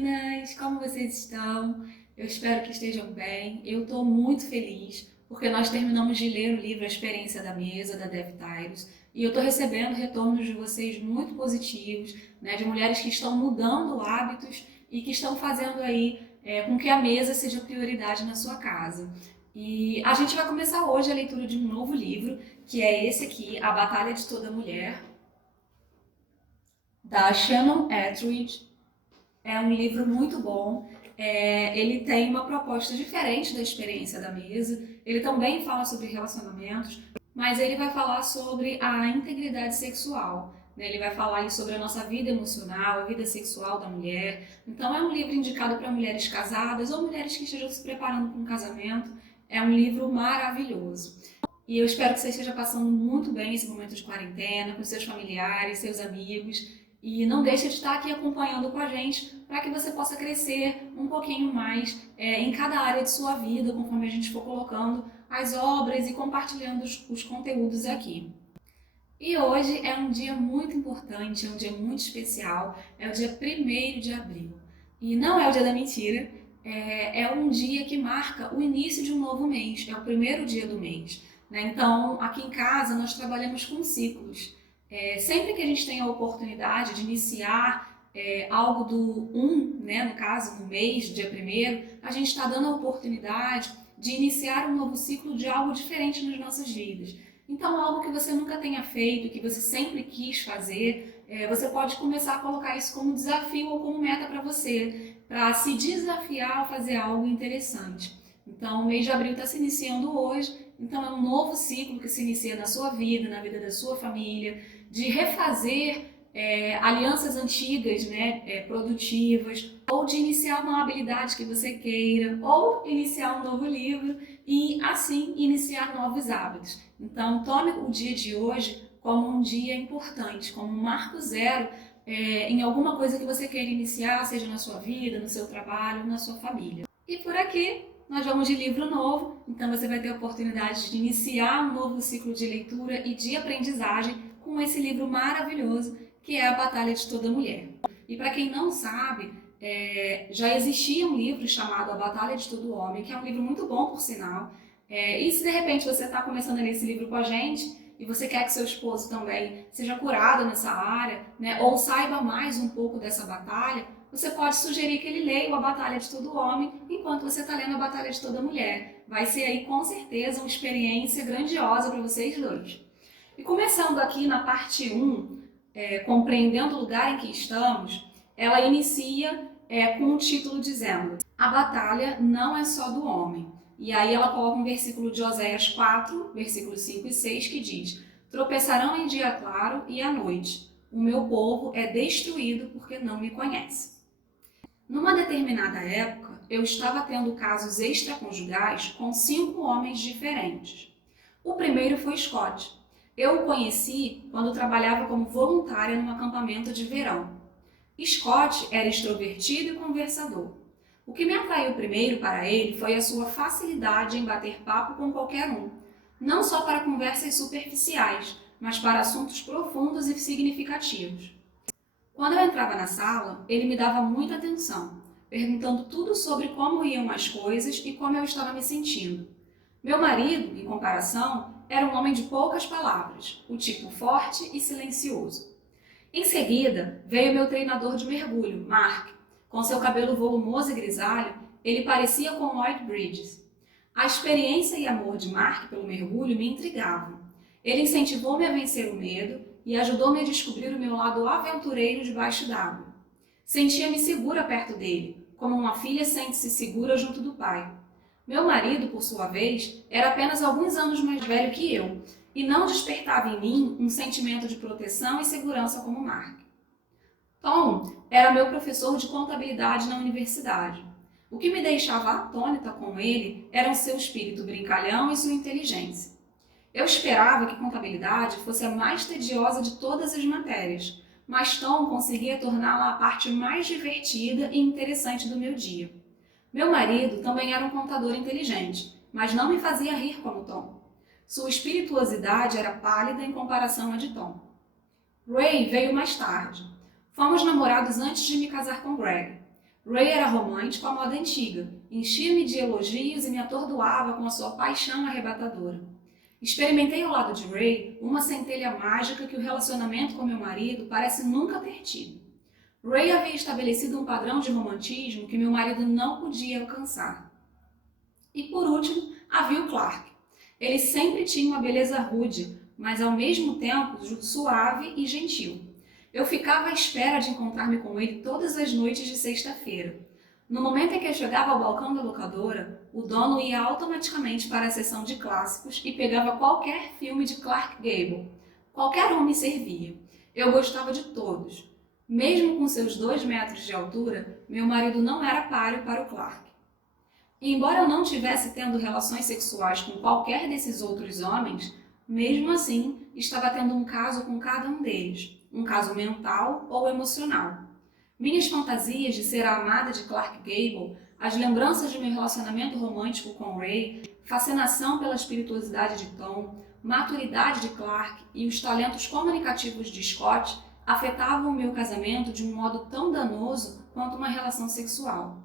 meninas! Como vocês estão? Eu espero que estejam bem. Eu estou muito feliz porque nós terminamos de ler o livro A Experiência da Mesa, da Dev Tyrus, e eu estou recebendo retornos de vocês muito positivos, né, de mulheres que estão mudando hábitos e que estão fazendo aí com que a mesa seja prioridade na sua casa. E a gente vai começar hoje a leitura de um novo livro, que é esse aqui, A Batalha de Toda Mulher, da Shannon Ethridge. É um livro muito bom, ele tem uma proposta diferente da Experiência da Mesa, ele também fala sobre relacionamentos, mas ele vai falar sobre a integridade sexual, né? Ele vai falar aí sobre a nossa vida emocional, a vida sexual da mulher. Então é um livro indicado para mulheres casadas ou mulheres que estejam se preparando para um casamento. É um livro maravilhoso. E eu espero que você esteja passando muito bem esse momento de quarentena, com seus familiares, seus amigos. E não deixe de estar aqui acompanhando com a gente para que você possa crescer um pouquinho mais em cada área de sua vida, conforme a gente for colocando as obras e compartilhando os conteúdos aqui. E hoje é um dia muito importante, é um dia muito especial, é o dia 1º de abril. E não é o dia da mentira, é um dia que marca o início de um novo mês, é o primeiro dia do mês, né? Então, aqui em casa nós trabalhamos com ciclos. Sempre que a gente tem a oportunidade de iniciar algo do 1, né, no caso, no mês, dia 1º, a gente está dando a oportunidade de iniciar um novo ciclo de algo diferente nas nossas vidas. Então, algo que você nunca tenha feito, que você sempre quis fazer, você pode começar a colocar isso como desafio ou como meta para você, para se desafiar a fazer algo interessante. Então, o mês de abril está se iniciando hoje, então é um novo ciclo que se inicia na sua vida, na vida da sua família, de refazer alianças antigas, né, produtivas, ou de iniciar uma habilidade que você queira, ou iniciar um novo livro e assim iniciar novos hábitos. Então tome o dia de hoje como um dia importante, como um marco zero em alguma coisa que você queira iniciar, seja na sua vida, no seu trabalho, na sua família. E por aqui nós vamos de livro novo, então você vai ter a oportunidade de iniciar um novo ciclo de leitura e de aprendizagem com esse livro maravilhoso que é A Batalha de Toda Mulher. E para quem não sabe, já existia um livro chamado A Batalha de Todo Homem, que é um livro muito bom, por sinal. E se de repente você está começando a ler esse livro com a gente e você quer que seu esposo também seja curado nessa área, né, ou saiba mais um pouco dessa batalha, você pode sugerir que ele leia A Batalha de Todo Homem enquanto você está lendo A Batalha de Toda Mulher. Vai ser aí com certeza uma experiência grandiosa para vocês dois. E começando aqui na parte 1, compreendendo o lugar em que estamos, ela inicia com um título dizendo: a batalha não é só do homem. E aí ela coloca um versículo de Oséias 4, versículos 5 e 6, que diz: tropeçarão em dia claro e à noite. O meu povo é destruído porque não me conhece. Numa determinada época, eu estava tendo casos extraconjugais com 5 homens diferentes. O primeiro foi Scott. Eu o conheci quando trabalhava como voluntária num acampamento de verão. Scott era extrovertido e conversador. O que me atraiu primeiro para ele foi a sua facilidade em bater papo com qualquer um, não só para conversas superficiais, mas para assuntos profundos e significativos. Quando eu entrava na sala, ele me dava muita atenção, perguntando tudo sobre como iam as coisas e como eu estava me sentindo. Meu marido, em comparação, era um homem de poucas palavras, o tipo forte e silencioso. Em seguida, veio meu treinador de mergulho, Mark. Com seu cabelo volumoso e grisalho, ele parecia com Lloyd Bridges. A experiência e amor de Mark pelo mergulho me intrigavam. Ele incentivou-me a vencer o medo e ajudou-me a descobrir o meu lado aventureiro debaixo d'água. Sentia-me segura perto dele, como uma filha sente-se segura junto do pai. Meu marido, por sua vez, era apenas alguns anos mais velho que eu e não despertava em mim um sentimento de proteção e segurança como Mark. Tom era meu professor de contabilidade na universidade. O que me deixava atônita com ele era o seu espírito brincalhão e sua inteligência. Eu esperava que contabilidade fosse a mais tediosa de todas as matérias, mas Tom conseguia torná-la a parte mais divertida e interessante do meu dia. Meu marido também era um contador inteligente, mas não me fazia rir como Tom. Sua espirituosidade era pálida em comparação à de Tom. Ray veio mais tarde. Fomos namorados antes de me casar com Greg. Ray era romântico à moda antiga, enchia-me de elogios e me atordoava com a sua paixão arrebatadora. Experimentei ao lado de Ray uma centelha mágica que o relacionamento com meu marido parece nunca ter tido. Ray havia estabelecido um padrão de romantismo que meu marido não podia alcançar. E por último, havia o Clark. Ele sempre tinha uma beleza rude, mas ao mesmo tempo suave e gentil. Eu ficava à espera de encontrar-me com ele todas as noites de sexta-feira. No momento em que eu chegava ao balcão da locadora, o dono ia automaticamente para a seção de clássicos e pegava qualquer filme de Clark Gable. Qualquer um me servia. Eu gostava de todos. Mesmo com seus 2 metros de altura, meu marido não era páreo para o Clark. E embora eu não tivesse tendo relações sexuais com qualquer desses outros homens, mesmo assim, estava tendo um caso com cada um deles, um caso mental ou emocional. Minhas fantasias de ser a amada de Clark Gable, as lembranças de meu relacionamento romântico com Ray, fascinação pela espirituosidade de Tom, maturidade de Clark e os talentos comunicativos de Scott afetavam o meu casamento de um modo tão danoso quanto uma relação sexual.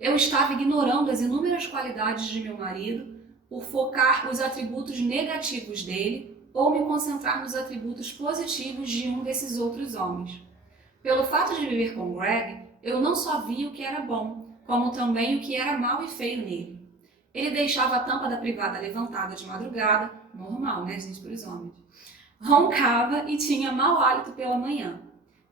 Eu estava ignorando as inúmeras qualidades de meu marido por focar os atributos negativos dele ou me concentrar nos atributos positivos de um desses outros homens. Pelo fato de viver com Greg, eu não só via o que era bom, como também o que era mau e feio nele. Ele deixava a tampa da privada levantada de madrugada, normal, né, gente, para os homens. Roncava e tinha mau hálito pela manhã.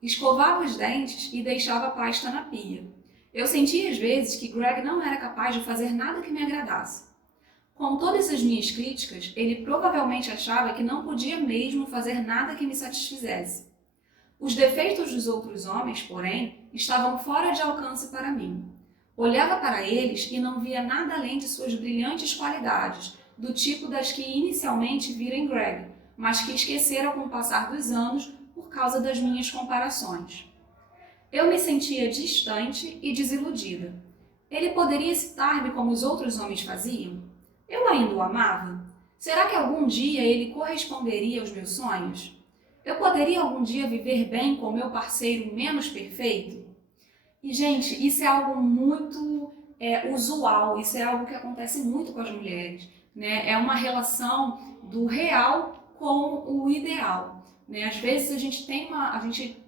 Escovava os dentes e deixava a pasta na pia. Eu sentia às vezes que Greg não era capaz de fazer nada que me agradasse. Com todas as minhas críticas, ele provavelmente achava que não podia mesmo fazer nada que me satisfizesse. Os defeitos dos outros homens, porém, estavam fora de alcance para mim. Olhava para eles e não via nada além de suas brilhantes qualidades, do tipo das que inicialmente vira em Greg, mas que esqueceram com o passar dos anos por causa das minhas comparações. Eu me sentia distante e desiludida. Ele poderia citar-me como os outros homens faziam? Eu ainda o amava? Será que algum dia ele corresponderia aos meus sonhos? Eu poderia algum dia viver bem com meu parceiro menos perfeito? E, gente, isso é algo muito usual, isso é algo que acontece muito com as mulheres, né? É uma relação do real com o ideal. Né? Às vezes a gente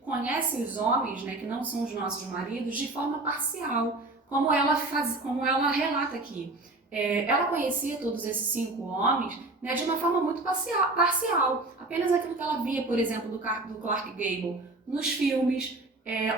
conhece os homens, né, que não são os nossos maridos de forma parcial, como ela relata aqui. Ela conhecia todos esses 5 homens, né, de uma forma muito parcial. Apenas aquilo que ela via, por exemplo, do Clark Gable nos filmes,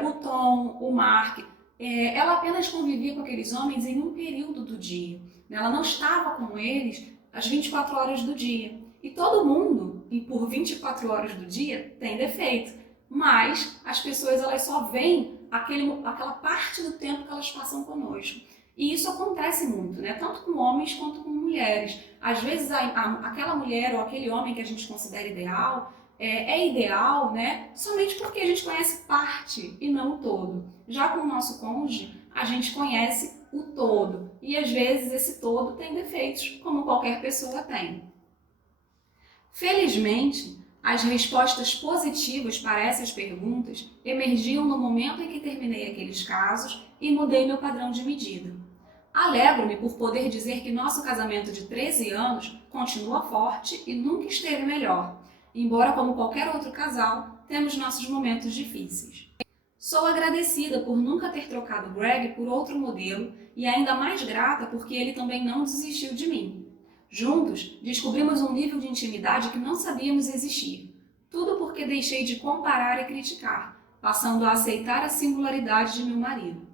o Tom, o Mark. Ela apenas convivia com aqueles homens em um período do dia. Né? Ela não estava com eles as 24 horas do dia. E todo mundo, e por 24 horas do dia, tem defeito. Mas as pessoas elas só veem aquela parte do tempo que elas passam conosco. E isso acontece muito, né? Tanto com homens quanto com mulheres. Às vezes aquela mulher ou aquele homem que a gente considera ideal, é ideal, né? Somente porque a gente conhece parte e não o todo. Já com o nosso cônjuge, a gente conhece o todo. E às vezes esse todo tem defeitos, como qualquer pessoa tem. Felizmente, as respostas positivas para essas perguntas emergiam no momento em que terminei aqueles casos e mudei meu padrão de medida. Alegro-me por poder dizer que nosso casamento de 13 anos continua forte e nunca esteve melhor, embora, como qualquer outro casal, temos nossos momentos difíceis. Sou agradecida por nunca ter trocado Greg por outro modelo e ainda mais grata porque ele também não desistiu de mim. Juntos, descobrimos um nível de intimidade que não sabíamos existir. Tudo porque deixei de comparar e criticar, passando a aceitar a singularidade de meu marido.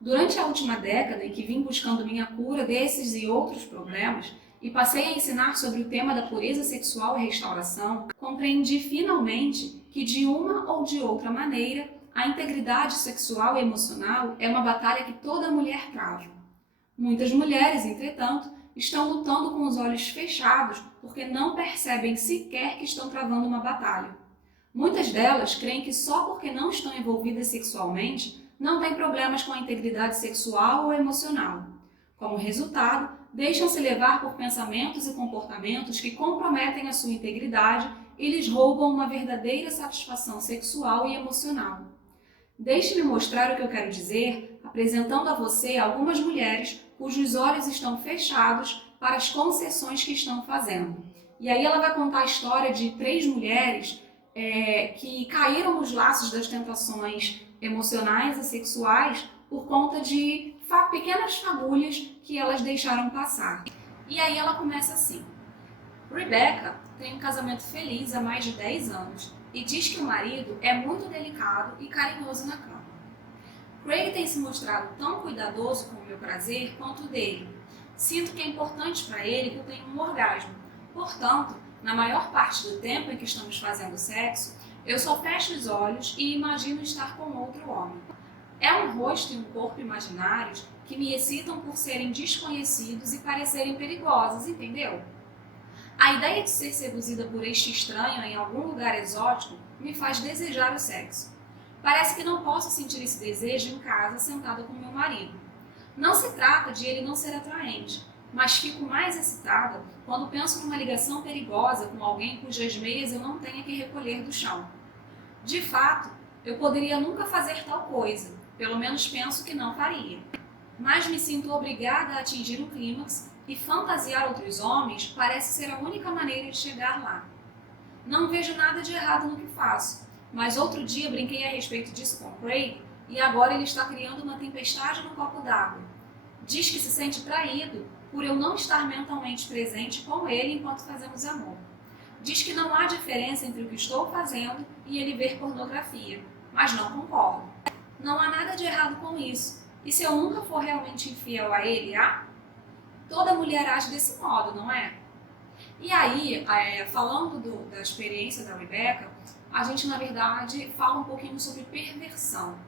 Durante a última década em que vim buscando minha cura desses e outros problemas e passei a ensinar sobre o tema da pureza sexual e restauração, compreendi finalmente que de uma ou de outra maneira, a integridade sexual e emocional é uma batalha que toda mulher trava. Muitas mulheres, entretanto, estão lutando com os olhos fechados porque não percebem sequer que estão travando uma batalha. Muitas delas creem que só porque não estão envolvidas sexualmente não têm problemas com a integridade sexual ou emocional. Como resultado, deixam-se levar por pensamentos e comportamentos que comprometem a sua integridade e lhes roubam uma verdadeira satisfação sexual e emocional. Deixe-me mostrar o que eu quero dizer a apresentando a você algumas mulheres cujos olhos estão fechados para as concessões que estão fazendo. E aí ela vai contar a história de 3 mulheres que caíram nos laços das tentações emocionais e sexuais por conta de pequenas fagulhas que elas deixaram passar. E aí ela começa assim. Rebecca tem um casamento feliz há mais de 10 anos e diz que o marido é muito delicado e carinhoso na cama. Craig tem se mostrado tão cuidadoso com o meu prazer quanto o dele. Sinto que é importante para ele que eu tenha um orgasmo. Portanto, na maior parte do tempo em que estamos fazendo sexo, eu só fecho os olhos e imagino estar com outro homem. É um rosto e um corpo imaginários que me excitam por serem desconhecidos e parecerem perigosos, entendeu? A ideia de ser seduzida por este estranho em algum lugar exótico me faz desejar o sexo. Parece que não posso sentir esse desejo em casa sentada com meu marido. Não se trata de ele não ser atraente, mas fico mais excitada quando penso numa ligação perigosa com alguém cujas meias eu não tenha que recolher do chão. De fato, eu poderia nunca fazer tal coisa, pelo menos penso que não faria. Mas me sinto obrigada a atingir um clímax e fantasiar outros homens parece ser a única maneira de chegar lá. Não vejo nada de errado no que faço, mas outro dia brinquei a respeito disso com Craig e agora ele está criando uma tempestade no copo d'água. Diz que se sente traído por eu não estar mentalmente presente com ele enquanto fazemos amor. Diz que não há diferença entre o que estou fazendo e ele ver pornografia, mas não concordo. Não há nada de errado com isso. E se eu nunca for realmente infiel a ele, toda mulher age desse modo, não é? E aí, falando da experiência da Rebecca, a gente, na verdade, fala um pouquinho sobre perversão.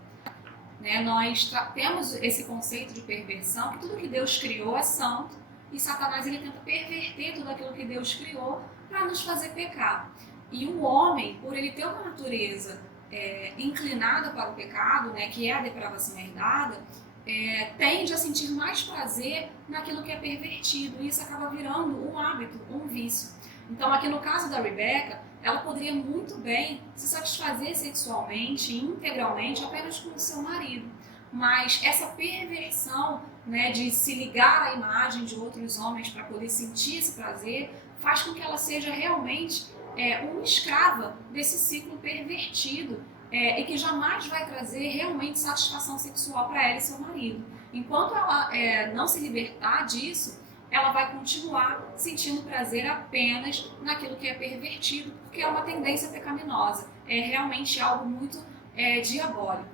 Nós temos esse conceito de perversão, que tudo que Deus criou é santo, e Satanás ele tenta perverter tudo aquilo que Deus criou para nos fazer pecar. E o homem, por ele ter uma natureza inclinada para o pecado, que é a depravação herdada, tende a sentir mais prazer naquilo que é pervertido, e isso acaba virando um hábito, um vício. Então, aqui no caso da Rebecca, ela poderia muito bem se satisfazer sexualmente, integralmente, apenas com o seu marido. Mas essa perversão, de se ligar à imagem de outros homens para poder sentir esse prazer, faz com que ela seja realmente uma escrava desse ciclo pervertido e que jamais vai trazer realmente satisfação sexual para ela e seu marido. Enquanto ela não se libertar disso, ela vai continuar sentindo prazer apenas naquilo que é pervertido, porque é uma tendência pecaminosa, é realmente algo muito diabólico,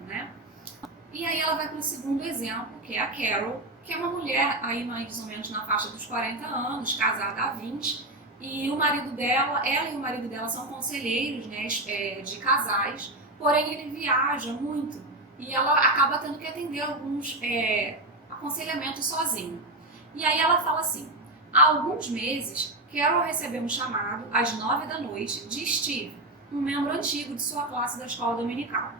E aí ela vai para o segundo exemplo, que é a Carol, que é uma mulher aí mais ou menos na faixa dos 40 anos, casada há 20, e o marido dela, ela e o marido dela são conselheiros de casais, porém ele viaja muito e ela acaba tendo que atender alguns aconselhamentos sozinha. E aí ela fala assim: há alguns meses, Carol recebeu um chamado às 9 da noite de Steve, um membro antigo de sua classe da escola dominical.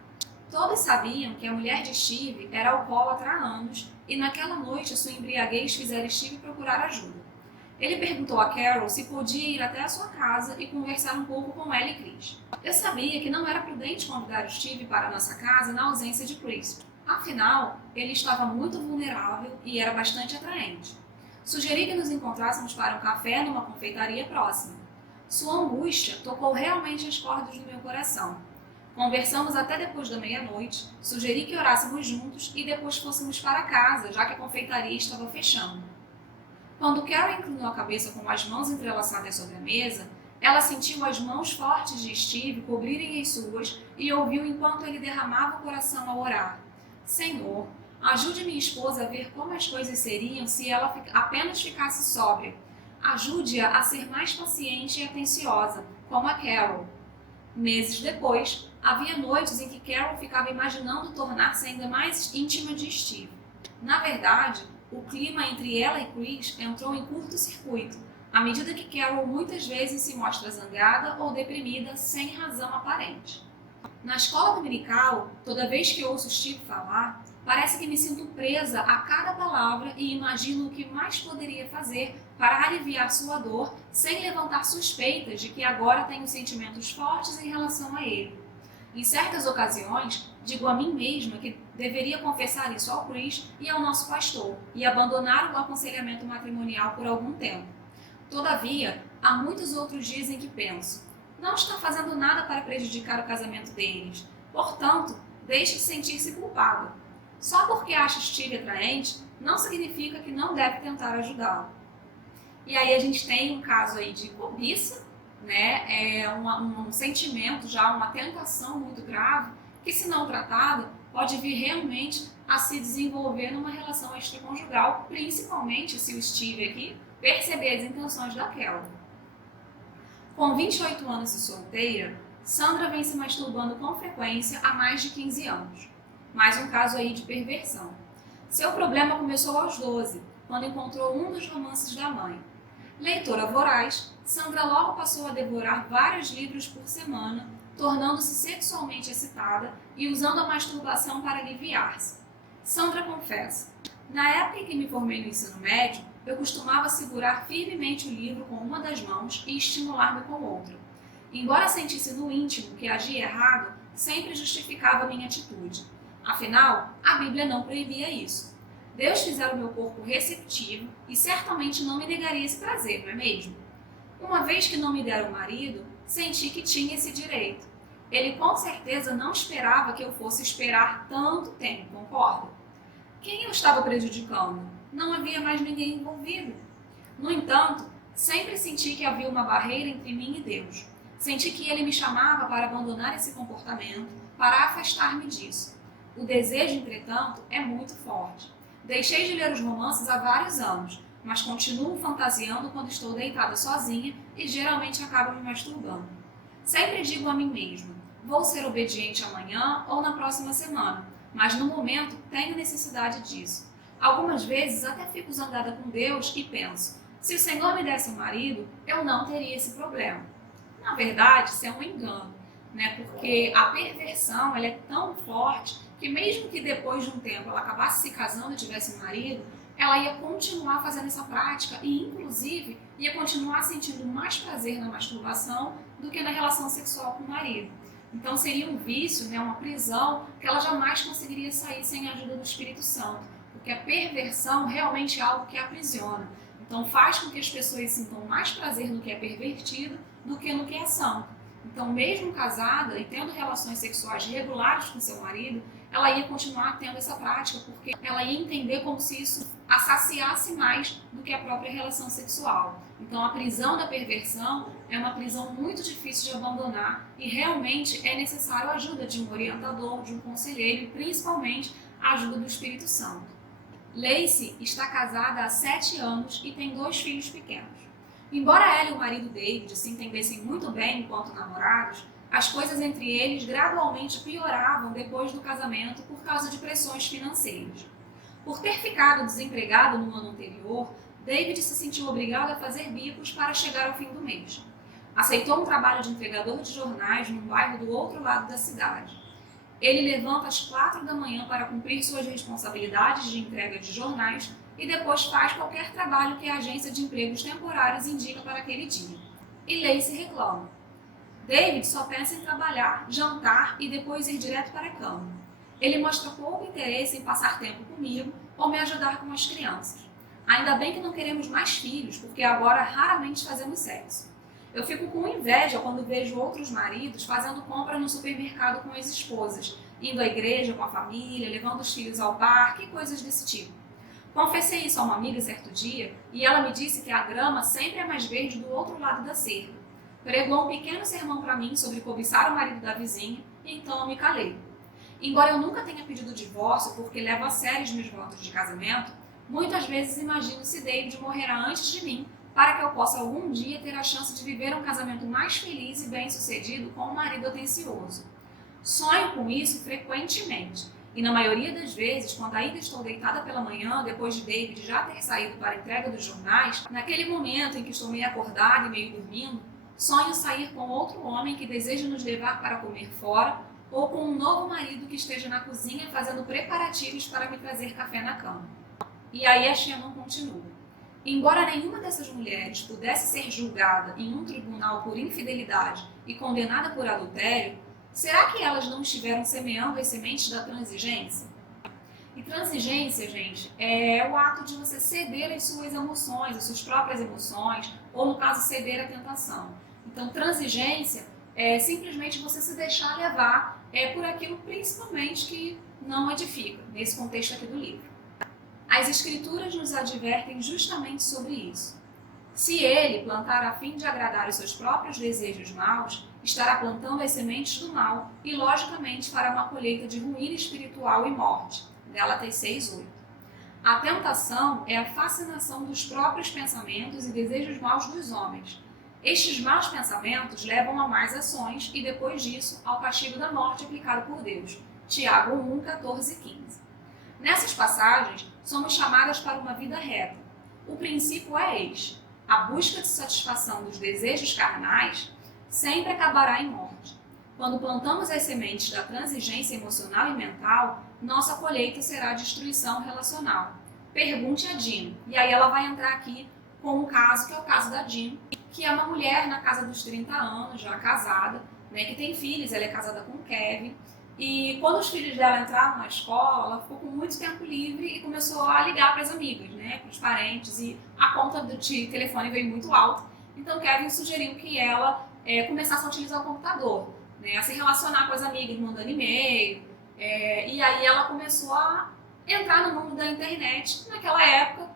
Todos sabiam que a mulher de Steve era alcoólatra há anos e naquela noite a sua embriaguez fizera Steve procurar ajuda. Ele perguntou a Carol se podia ir até a sua casa e conversar um pouco com ela e Chris. Eu sabia que não era prudente convidar o Steve para a nossa casa na ausência de Chris. Afinal, ele estava muito vulnerável e era bastante atraente. Sugeri que nos encontrássemos para um café numa confeitaria próxima. Sua angústia tocou realmente as cordas do meu coração. Conversamos até depois da meia-noite, sugeri que orássemos juntos e depois fôssemos para casa, já que a confeitaria estava fechando. Quando Carol inclinou a cabeça com as mãos entrelaçadas sobre a mesa, ela sentiu as mãos fortes de Steve cobrirem as suas e ouviu enquanto ele derramava o coração ao orar: Senhor, ajude minha esposa a ver como as coisas seriam se ela apenas ficasse sóbria. Ajude-a a ser mais paciente e atenciosa, como a Carol. Meses depois, havia noites em que Carol ficava imaginando tornar-se ainda mais íntima de Steve. Na verdade, o clima entre ela e Chris entrou em curto-circuito, à medida que Carol muitas vezes se mostra zangada ou deprimida sem razão aparente. Na escola dominical, toda vez que ouço Steve falar, parece que me sinto presa a cada palavra e imagino o que mais poderia fazer para aliviar sua dor sem levantar suspeitas de que agora tenho sentimentos fortes em relação a ele. Em certas ocasiões, digo a mim mesma que deveria confessar isso ao Chris e ao nosso pastor e abandonar o aconselhamento matrimonial por algum tempo. Todavia, há muitos outros dias em que penso, não está fazendo nada para prejudicar o casamento deles, portanto, deixe de sentir-se culpada. Só porque acha Steve atraente, não significa que não deve tentar ajudá-lo. E aí a gente tem um caso aí de cobiça, né? Um sentimento já, uma tentação muito grave, que se não tratada, pode vir realmente a se desenvolver numa relação extraconjugal, principalmente se o Steve aqui perceber as intenções daquela. Com 28 anos e solteira, Sandra vem se masturbando com frequência há mais de 15 anos. Mais um caso aí de perversão. Seu problema começou aos 12, quando encontrou um dos romances da mãe. Leitora voraz, Sandra logo passou a devorar vários livros por semana, tornando-se sexualmente excitada e usando a masturbação para aliviar-se. Sandra confessa: na época em que me formei no ensino médio, eu costumava segurar firmemente o livro com uma das mãos e estimular-me com outra. Embora sentisse no íntimo que agia errado, sempre justificava minha atitude. Afinal, a Bíblia não proibia isso. Deus fizera o meu corpo receptivo e certamente não me negaria esse prazer, não é mesmo? Uma vez que não me deram marido, senti que tinha esse direito. Ele com certeza não esperava que eu fosse esperar tanto tempo, concorda? Quem eu estava prejudicando? Não havia mais ninguém envolvido. No entanto, sempre senti que havia uma barreira entre mim e Deus. Senti que ele me chamava para abandonar esse comportamento, para afastar-me disso. O desejo, entretanto, é muito forte. Deixei de ler os romances há vários anos, mas continuo fantasiando quando estou deitada sozinha e geralmente acabo me masturbando. Sempre digo a mim mesma, vou ser obediente amanhã ou na próxima semana, mas no momento tenho necessidade disso. Algumas vezes até fico zangada com Deus e penso, se o Senhor me desse um marido, eu não teria esse problema. Na verdade, isso é um engano, né? Porque a perversão ela é tão forte que mesmo que depois de um tempo ela acabasse se casando e tivesse um marido, ela ia continuar fazendo essa prática e, inclusive, ia continuar sentindo mais prazer na masturbação do que na relação sexual com o marido. Então seria um vício, né, uma prisão que ela jamais conseguiria sair sem a ajuda do Espírito Santo, porque a perversão realmente é algo que aprisiona. Então faz com que as pessoas sintam mais prazer no que é pervertido do que no que é santo. Então, mesmo casada e tendo relações sexuais regulares com seu marido, ela ia continuar tendo essa prática, porque ela ia entender como se isso a saciasse mais do que a própria relação sexual. Então, a prisão da perversão é uma prisão muito difícil de abandonar e realmente é necessário a ajuda de um orientador, de um conselheiro e principalmente a ajuda do Espírito Santo. Lacey está casada há 7 anos e tem 2 filhos pequenos. Embora ela e o marido David se entendessem muito bem enquanto namorados, as coisas entre eles gradualmente pioravam depois do casamento por causa de pressões financeiras. Por ter ficado desempregado no ano anterior, David se sentiu obrigado a fazer bicos para chegar ao fim do mês. Aceitou um trabalho de entregador de jornais num bairro do outro lado da cidade. Ele levanta às 4 da manhã para cumprir suas responsabilidades de entrega de jornais e depois faz qualquer trabalho que a agência de empregos temporários indica para aquele dia. E Lacey reclama. David só pensa em trabalhar, jantar e depois ir direto para a cama. Ele mostra pouco interesse em passar tempo comigo ou me ajudar com as crianças. Ainda bem que não queremos mais filhos, porque agora raramente fazemos sexo. Eu fico com inveja quando vejo outros maridos fazendo compra no supermercado com as esposas, indo à igreja com a família, levando os filhos ao parque e coisas desse tipo. Confessei isso a uma amiga certo dia e ela me disse que a grama sempre é mais verde do outro lado da cerca. Pregou um pequeno sermão para mim sobre cobiçar o marido da vizinha e então eu me calei. Embora eu nunca tenha pedido divórcio porque levo a sério os meus votos de casamento, muitas vezes imagino se David morrerá antes de mim para que eu possa algum dia ter a chance de viver um casamento mais feliz e bem-sucedido com um marido atencioso. Sonho com isso frequentemente. E na maioria das vezes, quando ainda estou deitada pela manhã, depois de David já ter saído para a entrega dos jornais, naquele momento em que estou meio acordada e meio dormindo, sonho sair com outro homem que deseja nos levar para comer fora ou com um novo marido que esteja na cozinha fazendo preparativos para me trazer café na cama. E aí a Shannon continua. Embora nenhuma dessas mulheres pudesse ser julgada em um tribunal por infidelidade e condenada por adultério, será que elas não estiveram semeando as sementes da transigência? E transigência, gente, é o ato de você ceder às suas emoções, às suas próprias emoções, ou no caso, ceder à tentação. Então, transigência é simplesmente você se deixar levar por aquilo principalmente que não edifica, nesse contexto aqui do livro. As Escrituras nos advertem justamente sobre isso. Se ele plantar a fim de agradar os seus próprios desejos maus, estará plantando as sementes do mal e, logicamente, fará uma colheita de ruína espiritual e morte. Gálatas 6:8. A tentação é a fascinação dos próprios pensamentos e desejos maus dos homens. Estes maus pensamentos levam a mais ações e, depois disso, ao castigo da morte aplicado por Deus. Tiago 1, 14 e 15. Nessas passagens, somos chamadas para uma vida reta. O princípio é este: a busca de satisfação dos desejos carnais sempre acabará em morte. Quando plantamos as sementes da transigência emocional e mental, nossa colheita será destruição relacional. Pergunte a Jean, e aí ela vai entrar aqui com um caso, que é o caso da Jean, que é uma mulher na casa dos 30 anos, já casada, né, que tem filhos, ela é casada com o Kevin, e quando os filhos dela entraram na escola, ela ficou com muito tempo livre e começou a ligar para as amigas, né, para os parentes, e a conta de telefone veio muito alta, então Kevin sugeriu que ela começasse a utilizar o computador, né, a se relacionar com as amigas, mandando e-mail, e aí ela começou a entrar no mundo da internet. Naquela época,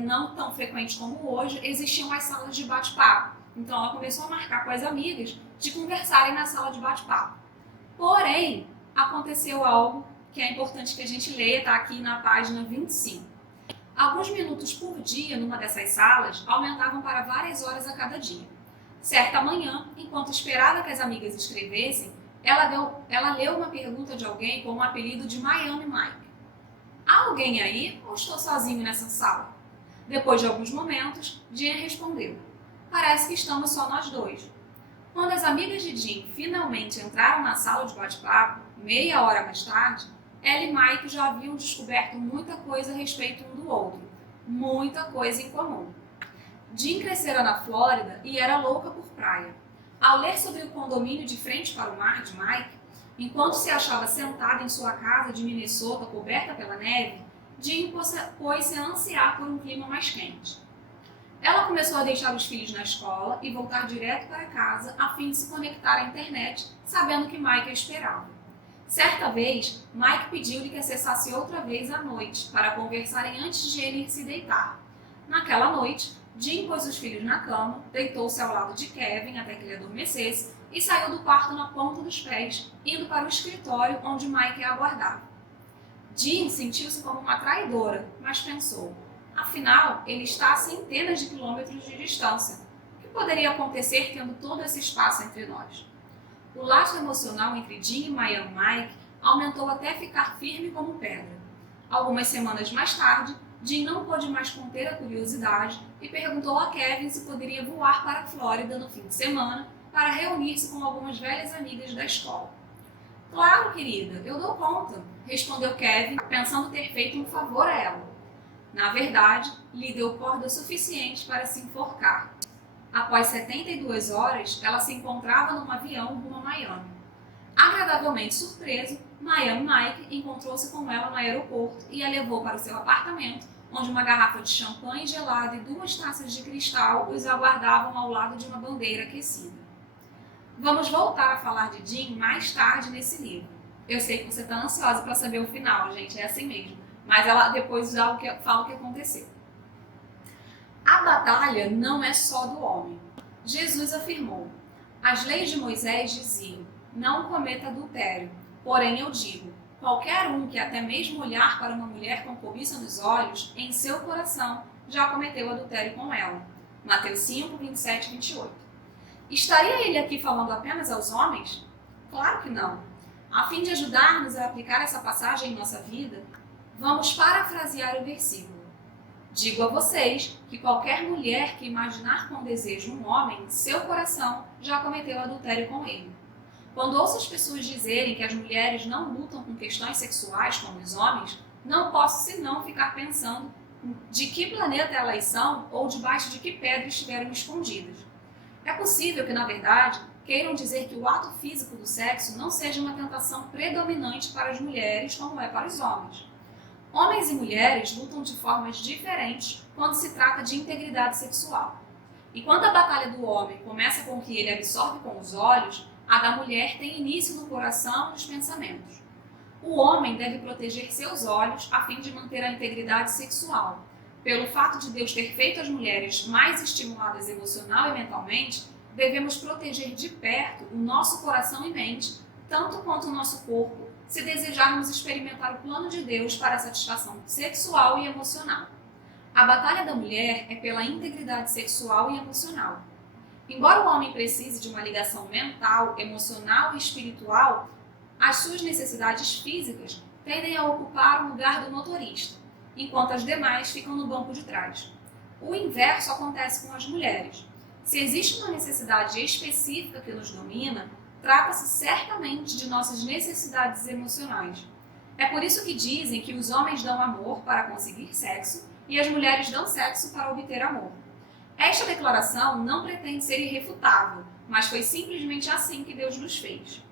não tão frequente como hoje, existiam as salas de bate-papo. Então ela começou a marcar com as amigas de conversarem na sala de bate-papo. Porém, aconteceu algo que é importante que a gente leia, está aqui na página 25. Alguns minutos por dia numa dessas salas aumentavam para várias horas a cada dia. Certa manhã, enquanto esperava que as amigas escrevessem, ela leu uma pergunta de alguém com o apelido de Miami Mike. Há alguém aí ou estou sozinho nessa sala? Depois de alguns momentos, Jean respondeu: parece que estamos só nós dois. Quando as amigas de Jean finalmente entraram na sala de bate-papo, meia hora mais tarde, ela e Mike já haviam descoberto muita coisa a respeito um do outro, muita coisa em comum. Jean crescera na Flórida e era louca por praia. Ao ler sobre o condomínio de frente para o mar de Mike, enquanto se achava sentada em sua casa de Minnesota coberta pela neve, Jean pôs-se a ansiar por um clima mais quente. Ela começou a deixar os filhos na escola e voltar direto para casa a fim de se conectar à internet, sabendo que Mike a esperava. Certa vez, Mike pediu-lhe que acessasse outra vez à noite para conversarem antes de ele ir se deitar. Naquela noite, Jean pôs os filhos na cama, deitou-se ao lado de Kevin até que ele adormecesse e saiu do quarto na ponta dos pés, indo para o escritório onde Mike a aguardava. Jean sentiu-se como uma traidora, mas pensou: afinal, ele está a centenas de quilômetros de distância. O que poderia acontecer tendo todo esse espaço entre nós? O laço emocional entre Jean e Miami Mike aumentou até ficar firme como pedra. Algumas semanas mais tarde, Jean não pôde mais conter a curiosidade e perguntou a Kevin se poderia voar para a Flórida no fim de semana para reunir-se com algumas velhas amigas da escola. Claro, querida, eu dou conta, respondeu Kevin, pensando ter feito um favor a ela. Na verdade, lhe deu corda suficiente para se enforcar. Após 72 horas, ela se encontrava num avião rumo a Miami. Agradavelmente surpreso, Miami Mike encontrou-se com ela no aeroporto e a levou para o seu apartamento, onde uma garrafa de champanhe gelado e 2 taças de cristal os aguardavam ao lado de uma bandeira aquecida. Vamos voltar a falar de Jean mais tarde nesse livro. Eu sei que você está ansiosa para saber o final, gente, é assim mesmo. Mas ela depois fala o que aconteceu. A batalha não é só do homem. Jesus afirmou: as leis de Moisés diziam: não cometa adultério. Porém eu digo: qualquer um que até mesmo olhar para uma mulher com cobiça nos olhos, em seu coração já cometeu adultério com ela. Mateus 5, 27 e 28. Estaria ele aqui falando apenas aos homens? Claro que não. A fim de ajudar-nos a aplicar essa passagem em nossa vida, vamos parafrasear o versículo. Digo a vocês que qualquer mulher que imaginar com desejo um homem, em seu coração já cometeu adultério com ele. Quando ouço as pessoas dizerem que as mulheres não lutam com questões sexuais como os homens, não posso senão ficar pensando de que planeta elas são ou debaixo de que pedra estiveram escondidas. É possível que, na verdade, queiram dizer que o ato físico do sexo não seja uma tentação predominante para as mulheres como é para os homens. Homens e mulheres lutam de formas diferentes quando se trata de integridade sexual. Enquanto a batalha do homem começa com o que ele absorve com os olhos, a da mulher tem início no coração e nos pensamentos. O homem deve proteger seus olhos a fim de manter a integridade sexual. Pelo fato de Deus ter feito as mulheres mais estimuladas emocional e mentalmente, devemos proteger de perto o nosso coração e mente, tanto quanto o nosso corpo, se desejarmos experimentar o plano de Deus para a satisfação sexual e emocional. A batalha da mulher é pela integridade sexual e emocional. Embora o homem precise de uma ligação mental, emocional e espiritual, as suas necessidades físicas tendem a ocupar o lugar do motorista, enquanto as demais ficam no banco de trás. O inverso acontece com as mulheres. Se existe uma necessidade específica que nos domina, trata-se certamente de nossas necessidades emocionais. É por isso que dizem que os homens dão amor para conseguir sexo e as mulheres dão sexo para obter amor. Esta declaração não pretende ser irrefutável, mas foi simplesmente assim que Deus nos fez.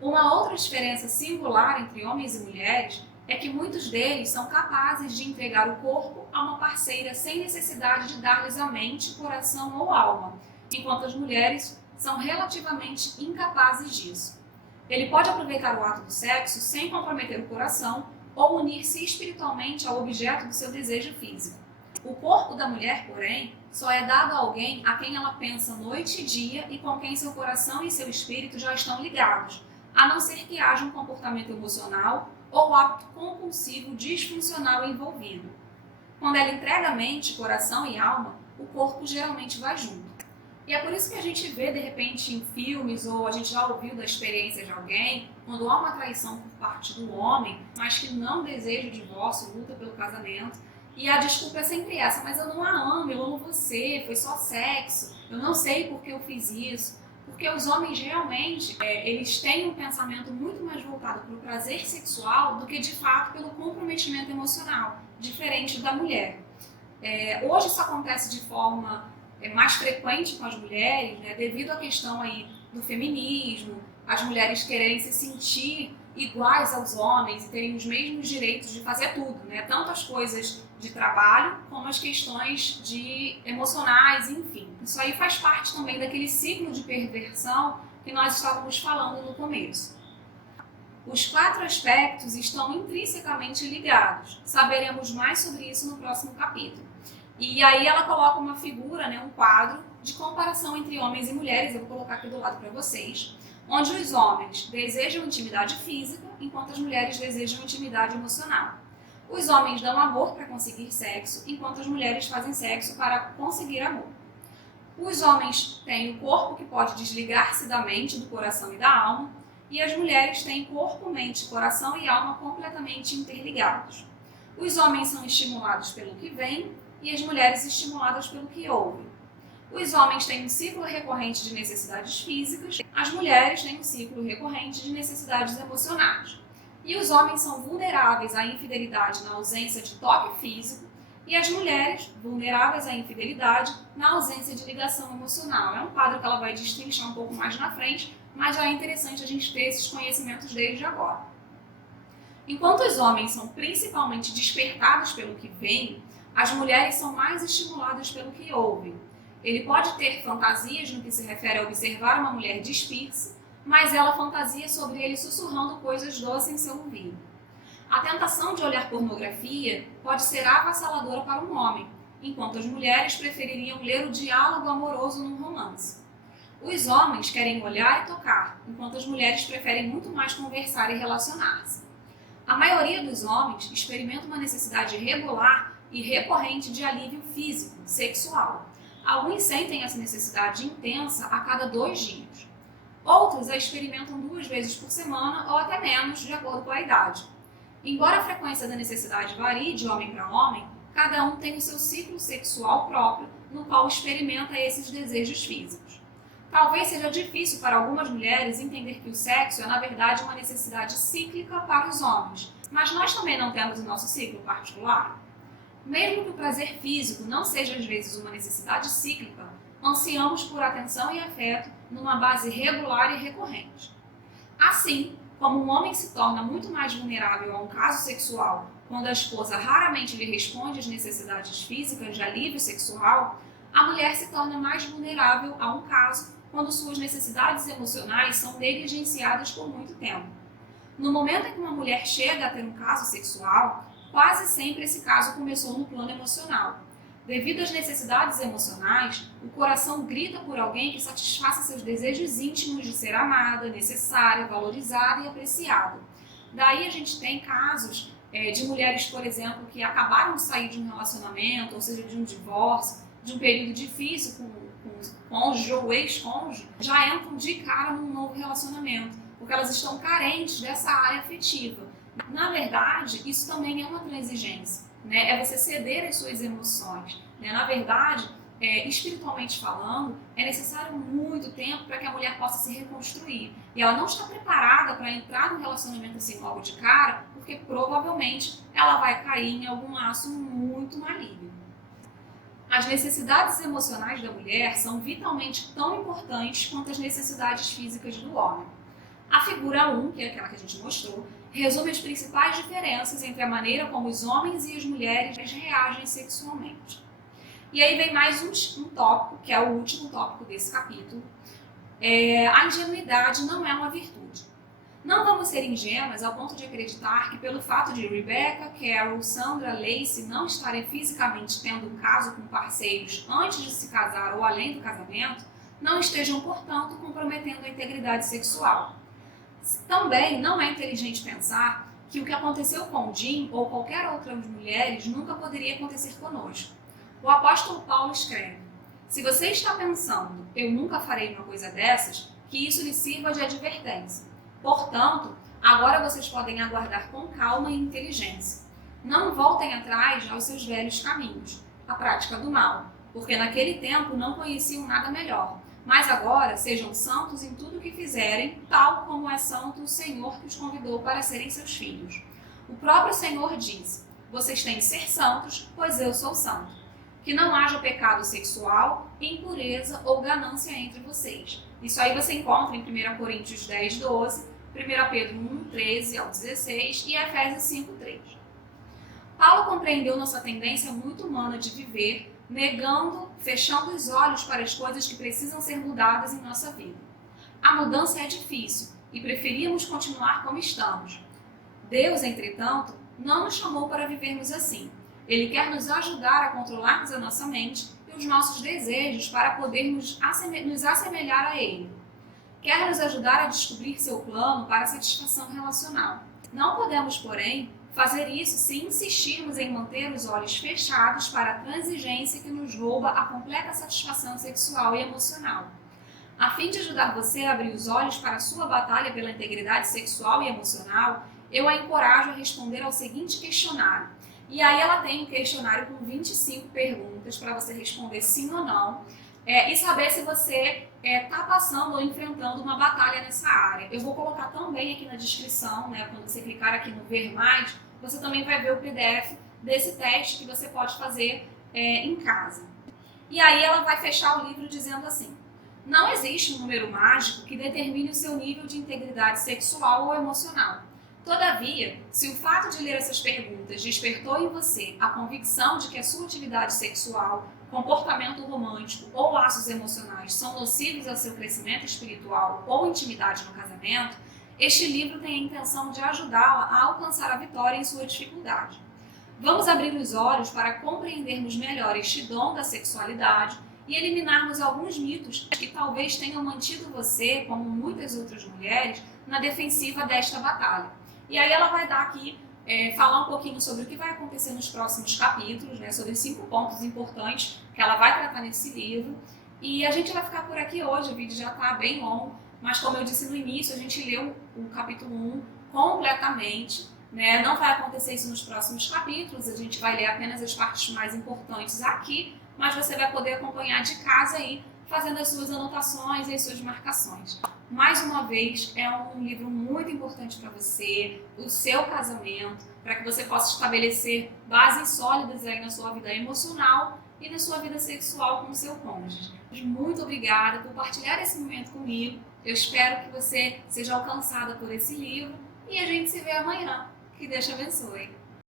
Uma outra diferença singular entre homens e mulheres é que muitos deles são capazes de entregar o corpo a uma parceira sem necessidade de dar-lhes a mente, coração ou alma, enquanto as mulheres são relativamente incapazes disso. Ele pode aproveitar o ato do sexo sem comprometer o coração ou unir-se espiritualmente ao objeto do seu desejo físico. O corpo da mulher, porém, só é dado a alguém a quem ela pensa noite e dia e com quem seu coração e seu espírito já estão ligados, a não ser que haja um comportamento emocional ou hábito compulsivo disfuncional envolvido. Quando ela entrega a mente, coração e alma, o corpo geralmente vai junto. E é por isso que a gente vê, de repente, em filmes, ou a gente já ouviu da experiência de alguém, quando há uma traição por parte do homem, mas que não deseja o divórcio, luta pelo casamento, e a desculpa é sempre essa: mas eu não a amo, eu amo você, foi só sexo, eu não sei por que eu fiz isso. Porque os homens realmente, eles têm um pensamento muito mais voltado para o prazer sexual do que de fato pelo comprometimento emocional, diferente da mulher. Hoje isso acontece de forma mais frequente com as mulheres, né, devido à questão aí do feminismo, as mulheres quererem se sentir iguais aos homens e terem os mesmos direitos de fazer tudo, né, tanto as coisas de trabalho como as questões de emocionais, enfim. Isso aí faz parte também daquele ciclo de perversão que nós estávamos falando no começo. Os 4 aspectos estão intrinsecamente ligados. Saberemos mais sobre isso no próximo capítulo. E aí ela coloca uma figura, né, um quadro de comparação entre homens e mulheres, eu vou colocar aqui do lado para vocês, onde os homens desejam intimidade física, enquanto as mulheres desejam intimidade emocional. Os homens dão amor para conseguir sexo, enquanto as mulheres fazem sexo para conseguir amor. Os homens têm o corpo que pode desligar-se da mente, do coração e da alma, e as mulheres têm corpo, mente, coração e alma completamente interligados. Os homens são estimulados pelo que vem e as mulheres estimuladas pelo que ouvem. Os homens têm um ciclo recorrente de necessidades físicas, as mulheres têm um ciclo recorrente de necessidades emocionais. E os homens são vulneráveis à infidelidade na ausência de toque físico e as mulheres vulneráveis à infidelidade na ausência de ligação emocional. É um quadro que ela vai destrinchar um pouco mais na frente, mas já é interessante a gente ter esses conhecimentos desde agora. Enquanto os homens são principalmente despertados pelo que vem, as mulheres são mais estimuladas pelo que ouvem. Ele pode ter fantasias no que se refere a observar uma mulher despir-se, mas ela fantasia sobre ele sussurrando coisas doces em seu ouvido. A tentação de olhar pornografia pode ser avassaladora para um homem, enquanto as mulheres prefeririam ler o diálogo amoroso num romance. Os homens querem olhar e tocar, enquanto as mulheres preferem muito mais conversar e relacionar-se. A maioria dos homens experimenta uma necessidade regular e recorrente de alívio físico, sexual. Alguns sentem essa necessidade intensa a cada 2 dias. Outros a experimentam 2 vezes por semana ou até menos, de acordo com a idade. Embora a frequência da necessidade varie de homem para homem, cada um tem o seu ciclo sexual próprio, no qual experimenta esses desejos físicos. Talvez seja difícil para algumas mulheres entender que o sexo é, na verdade, uma necessidade cíclica para os homens, mas nós também não temos o nosso ciclo particular? Mesmo que o prazer físico não seja às vezes uma necessidade cíclica, ansiamos por atenção e afeto numa base regular e recorrente. Assim, como um homem se torna muito mais vulnerável a um caso sexual quando a esposa raramente lhe responde às necessidades físicas de alívio sexual, a mulher se torna mais vulnerável a um caso quando suas necessidades emocionais são negligenciadas por muito tempo. No momento em que uma mulher chega a ter um caso sexual, quase sempre esse caso começou no plano emocional. Devido às necessidades emocionais, o coração grita por alguém que satisfaça seus desejos íntimos de ser amada, necessária, valorizada e apreciada. Daí a gente tem casos de mulheres, por exemplo, que acabaram de sair de um relacionamento, ou seja, de um divórcio, de um período difícil com o cônjuge ou ex-cônjuge, já entram de cara num novo relacionamento, porque elas estão carentes dessa área afetiva. Na verdade, isso também é uma transigência, né? É você ceder às suas emoções, né? Na verdade, espiritualmente falando, é necessário muito tempo para que a mulher possa se reconstruir. E ela não está preparada para entrar num relacionamento assim logo de cara, porque provavelmente ela vai cair em algum laço muito maligno. As necessidades emocionais da mulher são vitalmente tão importantes quanto as necessidades físicas do homem. A figura 1, que é aquela que a gente mostrou, resume as principais diferenças entre a maneira como os homens e as mulheres reagem sexualmente. E aí vem mais um tópico, que é o último tópico desse capítulo. A ingenuidade não é uma virtude. Não vamos ser ingênuas ao ponto de acreditar que pelo fato de Rebecca, Carol, Sandra, Lacey não estarem fisicamente tendo um caso com parceiros antes de se casar ou além do casamento, não estejam, portanto, comprometendo a integridade sexual. Também não é inteligente pensar que o que aconteceu com Jean ou qualquer outra mulheres nunca poderia acontecer conosco. O apóstolo Paulo escreve: se você está pensando, eu nunca farei uma coisa dessas, que isso lhe sirva de advertência. Portanto, agora vocês podem aguardar com calma e inteligência. Não voltem atrás aos seus velhos caminhos, a prática do mal, porque naquele tempo não conheciam nada melhor. Mas agora sejam santos em tudo o que fizerem, tal como é santo o Senhor que os convidou para serem seus filhos. O próprio Senhor diz: vocês têm de ser santos, pois eu sou santo. Que não haja pecado sexual, impureza ou ganância entre vocês. Isso aí você encontra em 1 Coríntios 10, 12, 1 Pedro 1, 13 ao 16 e Efésios 5, 3. Paulo compreendeu nossa tendência muito humana de viver negando, fechando os olhos para as coisas que precisam ser mudadas em nossa vida. A mudança é difícil e preferíamos continuar como estamos. Deus, entretanto, não nos chamou para vivermos assim. Ele quer nos ajudar a controlarmos a nossa mente e os nossos desejos para podermos nos assemelhar a Ele. Quer nos ajudar a descobrir seu plano para a satisfação relacional. Não podemos, porém, fazer isso se insistirmos em manter os olhos fechados para a transigência que nos rouba a completa satisfação sexual e emocional. A fim de ajudar você a abrir os olhos para a sua batalha pela integridade sexual e emocional, eu a encorajo a responder ao seguinte questionário. E aí ela tem um questionário com 25 perguntas para você responder sim ou não e saber se você está passando ou enfrentando uma batalha nessa área. Eu vou colocar também aqui na descrição, né, quando você clicar aqui no Ver Mais, você também vai ver o PDF desse teste que você pode fazer em casa. E aí ela vai fechar o livro dizendo assim: não existe um número mágico que determine o seu nível de integridade sexual ou emocional. Todavia, se o fato de ler essas perguntas despertou em você a convicção de que a sua atividade sexual, comportamento romântico ou laços emocionais são nocivos ao seu crescimento espiritual ou intimidade no casamento, este livro tem a intenção de ajudá-la a alcançar a vitória em sua dificuldade. Vamos abrir os olhos para compreendermos melhor este dom da sexualidade e eliminarmos alguns mitos que talvez tenham mantido você, como muitas outras mulheres, na defensiva desta batalha. E aí ela vai dar aqui, falar um pouquinho sobre o que vai acontecer nos próximos capítulos, né, sobre 5 pontos importantes que ela vai tratar nesse livro. E a gente vai ficar por aqui hoje, o vídeo já está bem longo, mas como eu disse no início, a gente leu o capítulo 1 completamente, né? Não vai acontecer isso nos próximos capítulos, a gente vai ler apenas as partes mais importantes aqui, mas você vai poder acompanhar de casa aí, fazendo as suas anotações e as suas marcações. Mais uma vez, é um livro muito importante para você, o seu casamento, para que você possa estabelecer bases sólidas aí na sua vida emocional e na sua vida sexual com o seu cônjuge. Muito obrigada por partilhar esse momento comigo. Eu espero que você seja alcançada por esse livro e a gente se vê amanhã. Que Deus te abençoe.